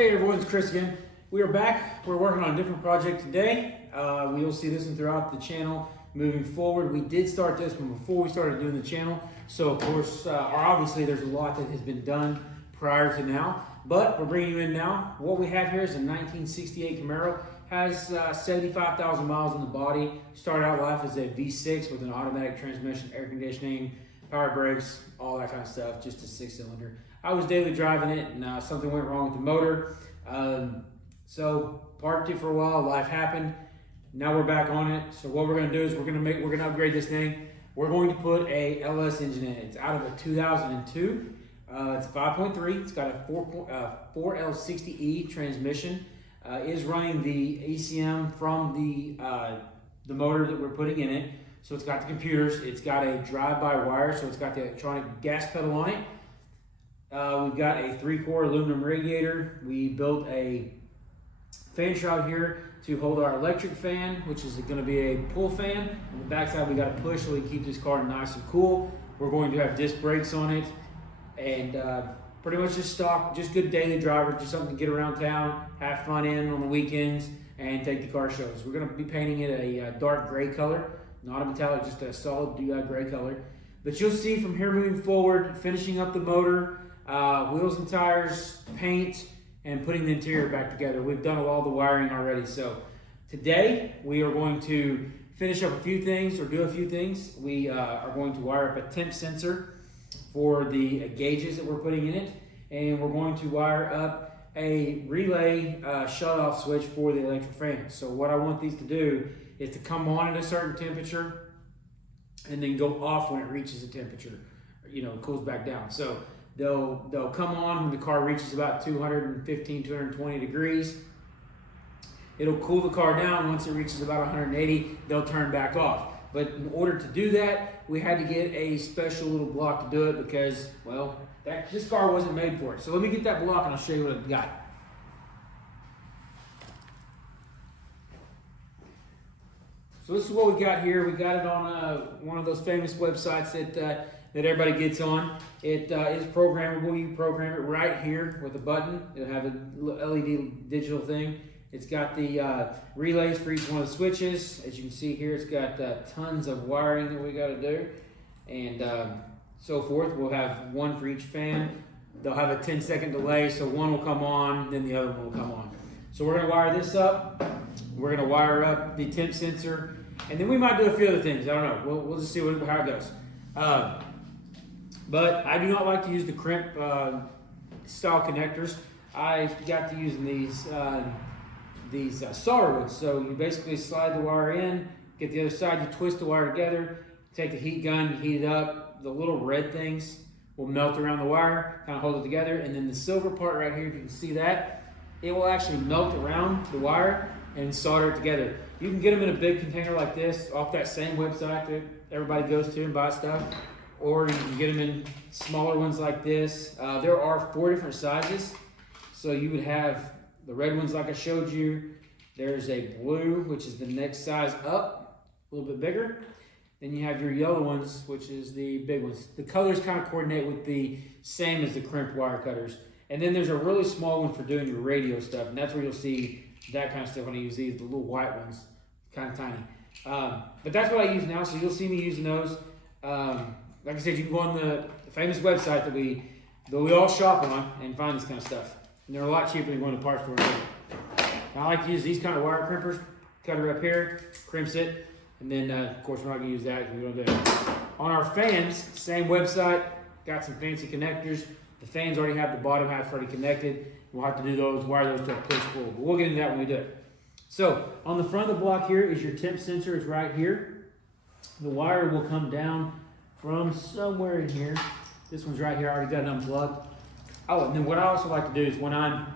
Hey everyone, it's Chris again. We are back. We're working on a different project today. You'll see this one throughout the channel moving forward. We did start this one before we started doing the channel. So of course, obviously there's a lot that has been done prior to now, but we're bringing you in now. What we have here is a 1968 Camaro. Has 75,000 miles on the body. Started out life as a V6 with an automatic transmission, air conditioning, power brakes, all that kind of stuff, just a 6-cylinder. I was daily driving it and something went wrong with the motor. So parked it for a while, life happened. Now we're back on it. So what we're gonna do is we're gonna upgrade this thing. We're going to put a LS engine in it. It's out of a 2002. It's 5.3, it's got a 4L60E transmission. Is running the ACM from the motor that we're putting in it. So it's got the computers, it's got a drive-by-wire, so it's got the electronic gas pedal on it. We've got a 3-core aluminum radiator. We built a fan shroud here to hold our electric fan, which is going to be a pull fan. On the backside, we got a push so we can keep this car nice and cool. We're going to have disc brakes on it, and pretty much just stock, just good daily driver, just something to get around town, have fun in on the weekends, and take the car shows. We're going to be painting it a dark gray color, not a metallic, just a solid gray color. But you'll see from here moving forward, finishing up the motor, wheels and tires, paint, and putting the interior back together. We've done all the wiring already. So today we are going to finish up a few things or do a few things. We are going to wire up a temp sensor for the gauges that we're putting in it, and we're going to wire up a relay shut-off switch for the electric fan. So what I want these to do is to come on at a certain temperature and then go off when it reaches a temperature, it cools back down. So they'll come on when the car reaches about 215, 220 degrees. It'll cool the car down. Once it reaches about 180, they'll turn back off. But in order to do that, we had to get a special little block to do it because, well, this car wasn't made for it. So let me get that block and I'll show you what I've got. So this is what we got here. We got it on one of those famous websites that everybody gets on. It is programmable. You program it right here with a button. It'll have a LED digital thing. It's got the relays for each one of the switches. As you can see here, it's got tons of wiring that we got to do, and so forth. We'll have one for each fan. They'll have a 10-second delay, so one will come on, then the other one will come on. So we're going to wire this up. We're going to wire up the temp sensor, and then we might do a few other things. I don't know. We'll just see how it goes. But I do not like to use the crimp style connectors. I got to using these solder ones. So you basically slide the wire in, get the other side, you twist the wire together, take the heat gun, you heat it up. The little red things will melt around the wire, kind of hold it together. And then the silver part right here, if you can see that, it will actually melt around the wire and solder it together. You can get them in a big container like this off that same website that everybody goes to and buys stuff. Or you can get them in smaller ones like this. There are 4 different sizes. So you would have the red ones like I showed you. There's a blue, which is the next size up, a little bit bigger. Then you have your yellow ones, which is the big ones. The colors kind of coordinate with the same as the crimped wire cutters. And then there's a really small one for doing your radio stuff, and that's where you'll see that kind of stuff when I use these, the little white ones, kind of tiny. But that's what I use now, so you'll see me using those. Like I said, you can go on the famous website that we all shop on and find this kind of stuff. And they're a lot cheaper than going to parts stores. I like to use these kind of wire crimpers. Cutter up here, crimps it, and then of course we're not going to use that because we don't do it. On our fans, same website, got some fancy connectors. The fans already have the bottom half already connected. We'll have to do those, wire those to a push pull, but we'll get into that when we do it. So on the front of the block here is your temp sensor. It's right here. The wire will come down from somewhere in here. This one's right here. I already got it unplugged. Oh, and then what I also like to do is when I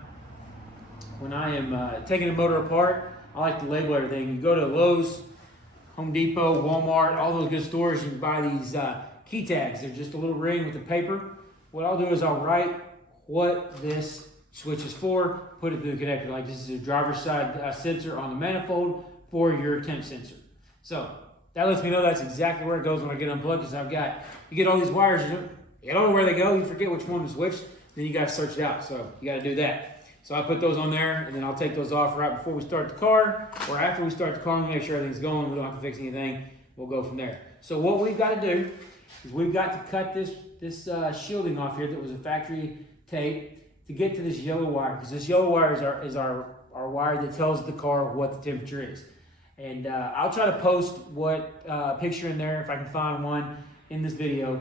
am taking a motor apart, I like to label everything. You go to Lowe's, Home Depot, Walmart, all those good stores, you can buy these key tags. They're just a little ring with the paper. What I'll do is I'll write what this switch is for, put it through the connector. Like this is a driver's side sensor on the manifold for your temp sensor. So that lets me know that's exactly where it goes when I get unplugged, because you get all these wires, you don't know where they go, you forget which one was which, then you got to search it out. So you got to do that. So I put those on there, and then I'll take those off right before we start the car, or after we start the car, and make sure everything's going. We don't have to fix anything. We'll go from there. So what we've got to do is we've got to cut this shielding off here that was a factory tape to get to this yellow wire, because this yellow wire is our wire that tells the car what the temperature is. And I'll try to post what picture in there if I can find one in this video.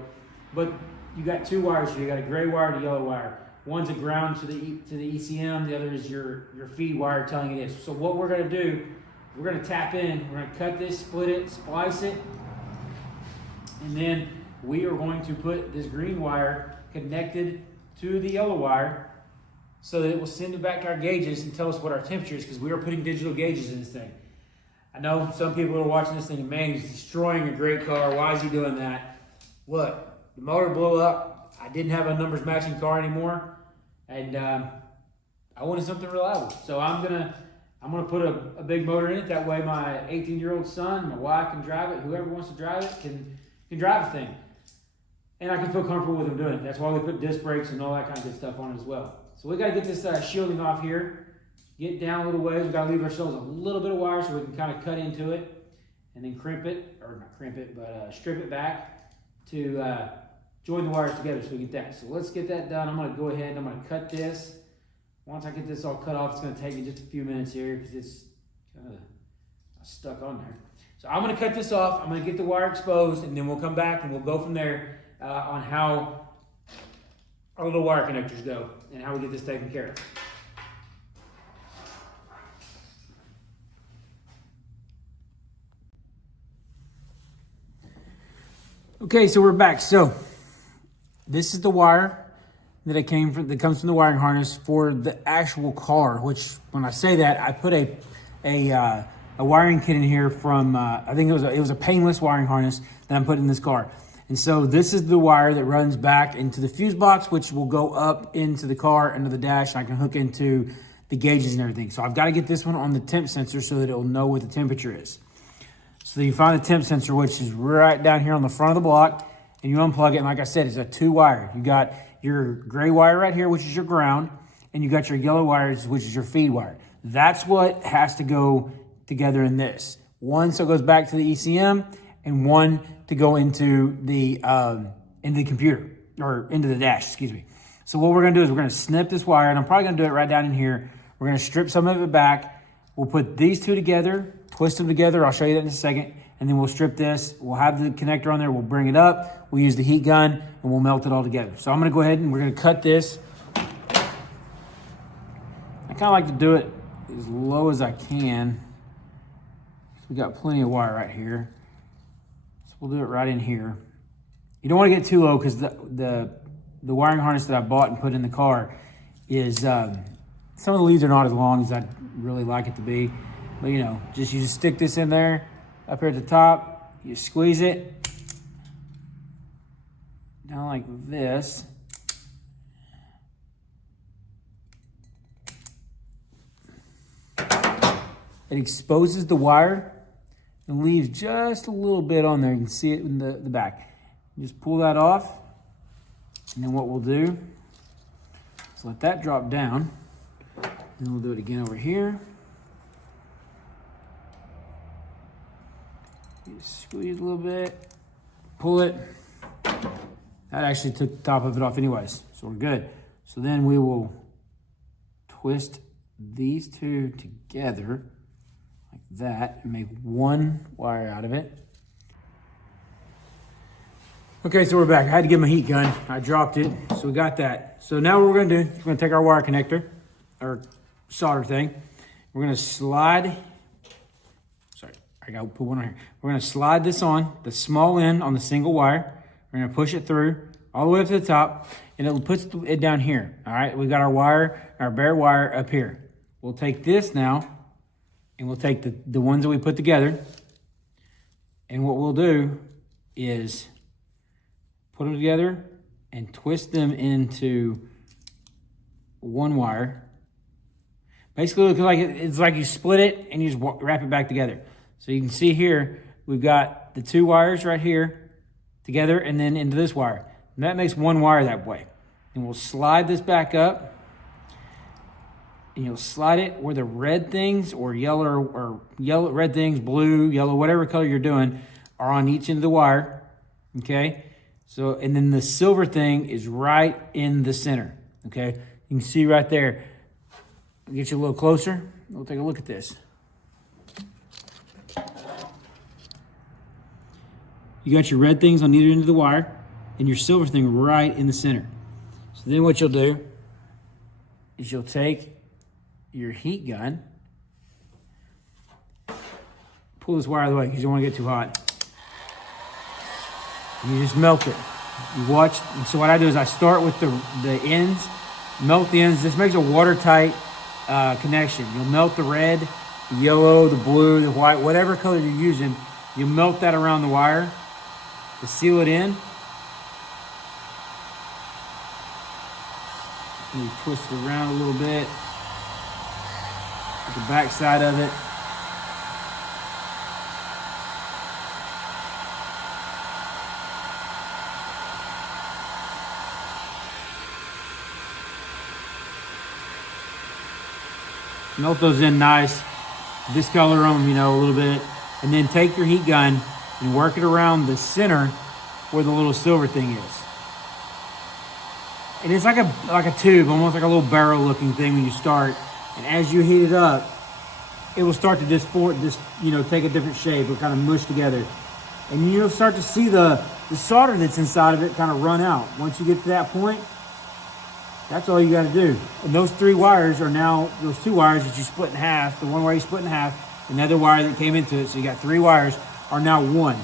But you got two wires here. You got a gray wire and a yellow wire. One's a ground to the ECM. The other is your feed wire telling it is. So what we're going to do, we're going to tap in. We're going to cut this, split it, splice it, and then we are going to put this green wire connected to the yellow wire so that it will send it back to our gauges and tell us what our temperature is, because we are putting digital gauges in this thing. I know some people are watching this thinking, man, he's destroying a great car. Why is he doing that? Look, the motor blew up. I didn't have a numbers matching car anymore. And I wanted something reliable. So I'm gonna put a big motor in it. That way my 18-year-old son, my wife can drive it. Whoever wants to drive it can drive the thing. And I can feel comfortable with them doing it. That's why we put disc brakes and all that kind of good stuff on it as well. So we got to get this shielding off here. Get down a little ways. We got to leave ourselves a little bit of wire so we can kind of cut into it and then crimp it, or not crimp it, but strip it back to join the wires together so we get that. So let's get that done. I'm going to go ahead and I'm going to cut this. Once I get this all cut off, it's going to take me just a few minutes here because it's kind of stuck on there. So I'm going to cut this off. I'm going to get the wire exposed, and then we'll come back and we'll go from there on how our little wire connectors go and how we get this taken care of. Okay, so we're back. So this is the wire that comes from the wiring harness for the actual car. Which, when I say that, I put a wiring kit in here from I think it was a painless wiring harness that I'm putting in this car. And so this is the wire that runs back into the fuse box, which will go up into the car, into the dash, and I can hook into the gauges and everything. So I've got to get this one on the temp sensor so that it will know what the temperature is. So you find the temp sensor, which is right down here on the front of the block, and you unplug it. And like I said, it's a 2-wire. You got your gray wire right here, which is your ground, and you got your yellow wires, which is your feed wire. That's what has to go together in this. One so it goes back to the ECM, and one to go into the computer, or into the dash, excuse me. So what we're gonna do is we're gonna snip this wire, and I'm probably gonna do it right down in here. We're gonna strip some of it back. We'll put these two together, twist them together. I'll show you that in a second. And then we'll strip this. We'll have the connector on there. We'll bring it up. We'll use the heat gun, and we'll melt it all together. So I'm gonna go ahead and we're gonna cut this. I kind of like to do it as low as I can. We got plenty of wire right here. So we'll do it right in here. You don't want to get too low because the wiring harness that I bought and put in the car is, some of the leads are not as long as I'd really like it to be. But you just stick this in there, up here at the top, you squeeze it down like this. It exposes the wire and leaves just a little bit on there. You can see it in the back. Just pull that off, and then what we'll do is let that drop down. Then we'll do it again over here. Just squeeze a little bit, pull it. That actually took the top of it off anyways, so we're good. So then we will twist these two together like that and make one wire out of it. Okay, so we're back. I had to get my heat gun. I dropped it, so we got that. So now what we're gonna do, we're gonna take our wire connector, our solder thing. We're gonna slide, I gotta put one on here. We're gonna slide this on, the small end on the single wire. We're gonna push it through all the way up to the top, and it puts it down here. All right, we got our wire, our bare wire up here. We'll take this now, and we'll take the ones that we put together, and what we'll do is put them together and twist them into one wire. Basically, it's like you split it and you just wrap it back together. So you can see here, we've got the 2 wires right here together and then into this wire. And that makes one wire that way. And we'll slide this back up. and you'll slide it where the red things or yellow, red things, blue, yellow, whatever color you're doing are on each end of the wire, okay? So, and then the silver thing is right in the center, okay? You can see right there. I'll get you a little closer. We'll take a look at this. You got your red things on either end of the wire and your silver thing right in the center. So then what you'll do is you'll take your heat gun, pull this wire out of the way because you don't want to get too hot. And you just melt it. You watch. And so what I do is I start with the ends, melt the ends. This makes a watertight connection. You'll melt the red, the yellow, the blue, the white, whatever color you're using. You melt that around the wire to seal it in. And you twist it around a little bit. At the back side of it. Melt those in nice, discolor them, you know, a little bit, and then take your heat gun and work it around the center where the little silver thing is. And it's like a tube, almost like a little barrel looking thing when you start. And as you heat it up, it will start to take a different shape. It'll kind of mush together. And you'll start to see the solder that's inside of it kind of run out. Once you get to that point, that's all you got to do. And those three wires are now, those two wires that you split in half, the one wire you split in half, another wire that came into it, so you got three wires, are now one.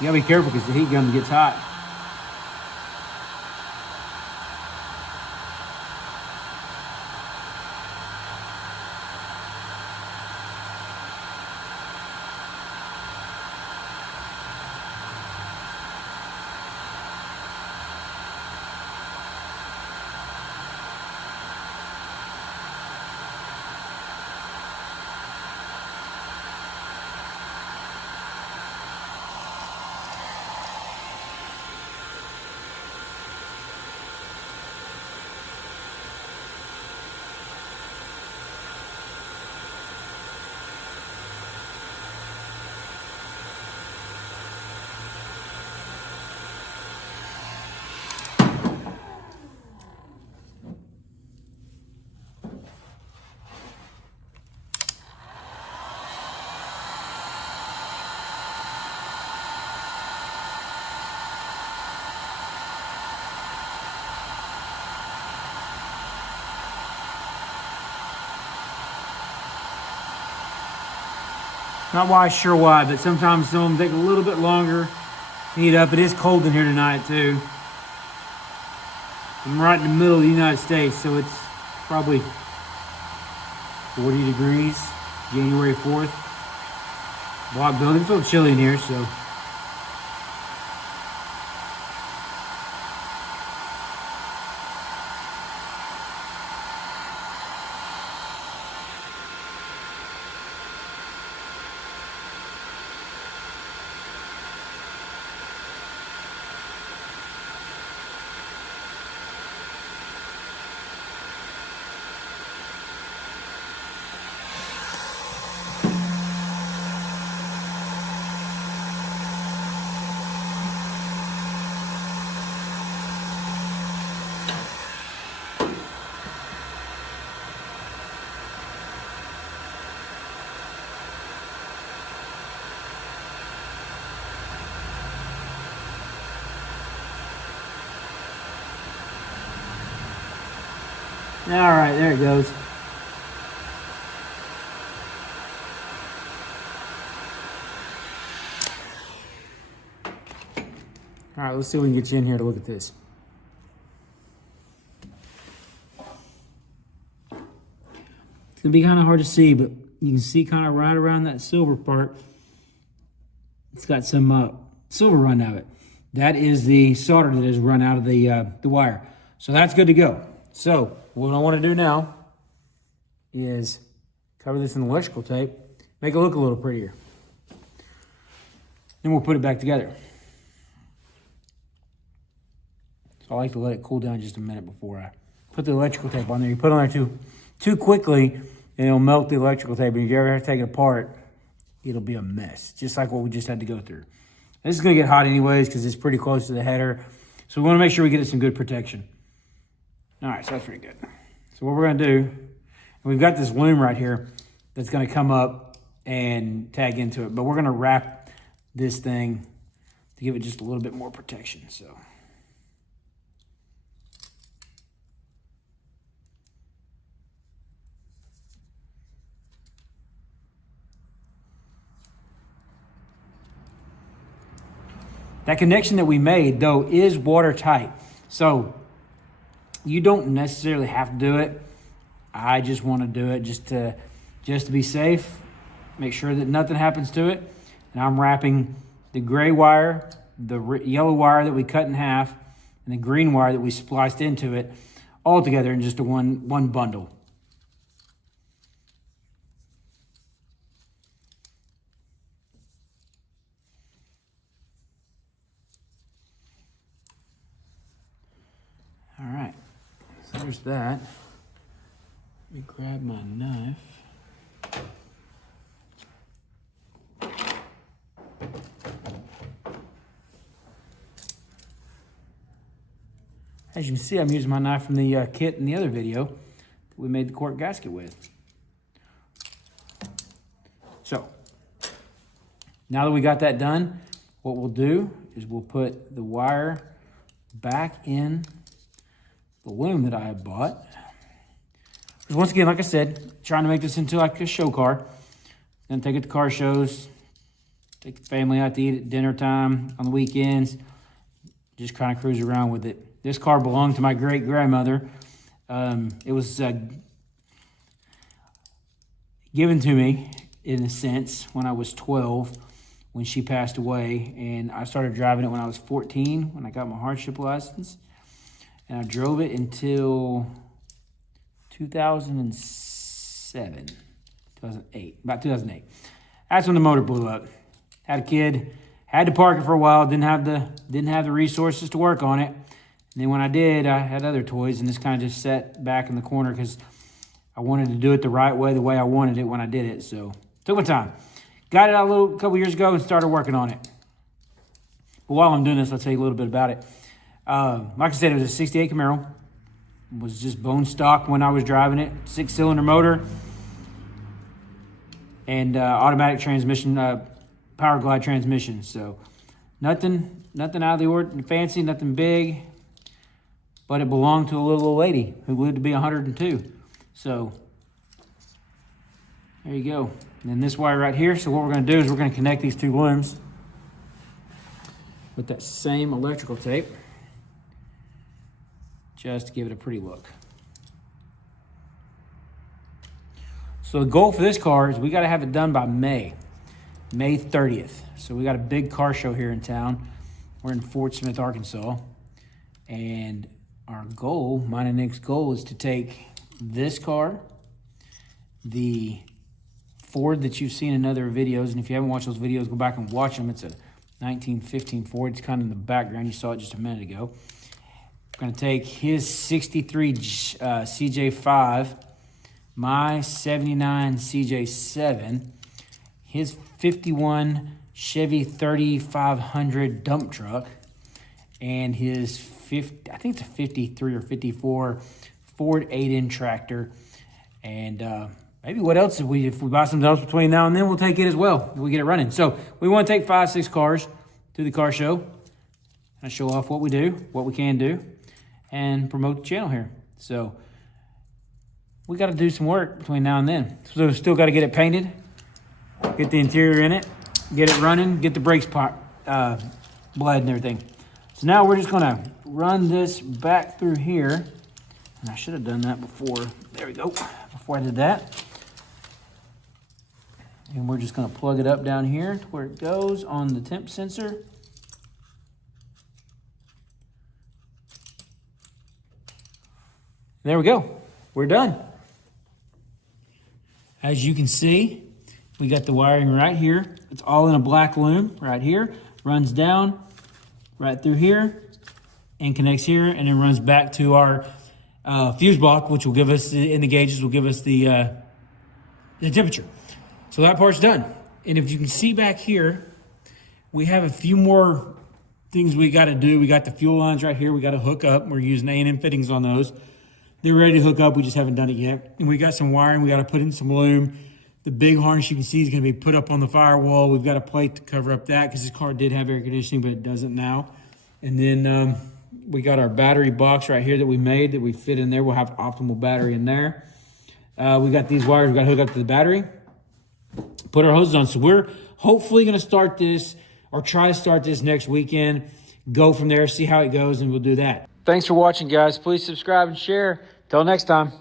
You gotta be careful because the heat gun gets hot. Not sure why, but sometimes some of them take a little bit longer to heat up. It is cold in here tonight too. I'm right in the middle of the United States, so it's probably 40 degrees, January 4th. Block building, it's a little chilly in here, so. All right, there it goes. All right, let's see if we can get you in here to look at this. It's gonna be kind of hard to see, but you can see kind of right around that silver part. It's got some silver run out of it. That is the solder that has run out of the wire. So that's good to go. So what I want to do now is cover this in electrical tape Make it look a little prettier. Then we'll put it back together. So I like to let it cool down just a minute before I put the electrical tape on there. You put it on there too quickly, and it'll melt the electrical tape. And if you ever have to take it apart, it'll be a mess, just like what we just had to go through. This is gonna get hot anyways because it's pretty close to the header. So we wanna make sure we get it some good protection. All right, so that's pretty good. So what we're gonna do, we've got this loom right here that's gonna come up and tag into it, but we're gonna wrap this thing to give it just a little bit more protection, so. That connection that we made, though, is watertight. So you don't necessarily have to do it. I just want to do it just to be safe, make sure that nothing happens to it. And I'm wrapping the gray wire, the yellow wire that we cut in half, and the green wire that we spliced into it all together in just a one bundle. All right, so there's that. Let me grab my knife. As you can see, I'm using my knife from the kit in the other video that we made the cork gasket with. So, now that we got that done, what we'll do is we'll put the wire back in the loom that I had bought. Because once again, like I said, trying to make this into like a show car. Then take it to car shows, take the family out to eat at dinner time, on the weekends, just kind of cruise around with it. This car belonged to my great-grandmother. It was given to me, in a sense, when I was 12, when she passed away. And I started driving it when I was 14, when I got my hardship license. And I drove it until 2008, about 2008. That's when the motor blew up. Had a kid, had to park it for a while, didn't have the resources to work on it. And then when I did, I had other toys, and this kind of just sat back in the corner because I wanted to do it the right way, the way I wanted it when I did it. So took my time. Got it out a couple years ago and started working on it. But while I'm doing this, I'll tell you a little bit about it. Like I said, it was a 68 Camaro. It was just bone stock when I was driving it. 6-cylinder motor. And automatic transmission, power glide transmission. So nothing out of the ordinary, fancy, nothing big. But it belonged to a little old lady who lived to be 102. So there you go. And then this wire right here. So what we're going to do is we're going to connect these two looms with that same electrical tape, just to give it a pretty look. So the goal for this car is we got to have it done by May 30th. So we got a big car show here in town. We're in Fort Smith, Arkansas. And our goal, mine and Nick's goal, is to take this car, the Ford that you've seen in other videos, and if you haven't watched those videos, go back and watch them. It's a 1915 Ford. It's kind of in the background. You saw it just a minute ago. We're going to take his 63 CJ5, my 79 CJ7, his 51 Chevy 3500 dump truck, and his 50, I think it's a 53 or 54 Ford 8N tractor. And maybe what else if we buy something else between now and then, we'll take it as well. We get it running. So we want to take 5-6 cars to the car show and show off what we do, what we can do, and promote the channel here. So we got to do some work between now and then. So we still got to get it painted, get the interior in it, get it running, get the brakes bled and everything. So now we're just going to run this back through here. And I should have done that before. There we go. Before I did that. And we're just going to plug it up down here to where it goes on the temp sensor. There we go. We're done. As you can see, We got the wiring right here. It's all in a black loom right here. Runs down right through here and connects here, and then runs back to our fuse block, which will give us, in the gauges, will give us the temperature. So that part's done. And if you can see back here, we have a few more things we got to do. We got the fuel lines right here. We got to hook up. We're using A&M fittings on those. They're ready to hook up. We just haven't done it yet. And we got some wiring. We got to put in some loom. The big harness you can see is going to be put up on the firewall. We've got a plate to cover up that because this car did have air conditioning, but it doesn't now. And then we got our battery box right here that we made that we fit in there. We'll have optimal battery in there. We got these wires we got to hook up to the battery. Put our hoses on. So we're hopefully going to start this, or try to start this next weekend. Go from there, see how it goes, and we'll do that. Thanks for watching, guys. Please subscribe and share. Till next time.